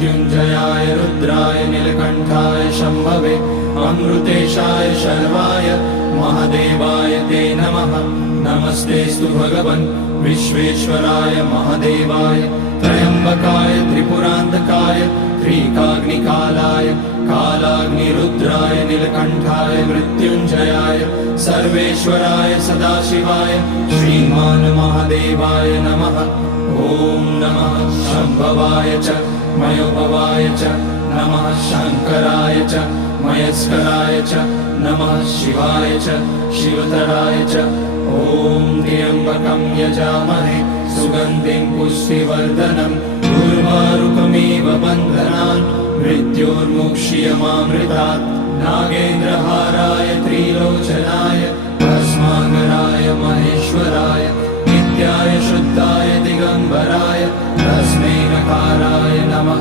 मृत्युञ्जयाय रुद्राय नीलकण्ठाय शम्भवे अमृतेशाय शर्वाय महादेवाय ते नमः। नमस्तेऽस्तु भगवन् विश्वेश्वराय महादेवाय त्र्यम्बकाय त्रिपुरान्तकाय त्रिकाग्निकालाय कालाग्निरुद्राय नीलकण्ठाय मृत्युञ्जयाय सर्वेश्वराय सदाशिवाय श्रीमान् महादेवाय नमः। ॐ नमः शम्भवाय च मयोभवाय च नमः शङ्कराय च मयस्कराय च नमः शिवाय च शिवतराय च। ॐ त्र्यम्बकं यजामहे सुगन्धिं पुष्टिवर्धनम् उर्वारुकमिव बन्धनान् मृत्योर्मुक्ष्यमामृतात्। नागेन्द्रहाराय त्रिलोचनाय भस्माकराय महेश्वराय नित्याय शुद्धाय दिगम्बराय तस्मै नकाराय नमः।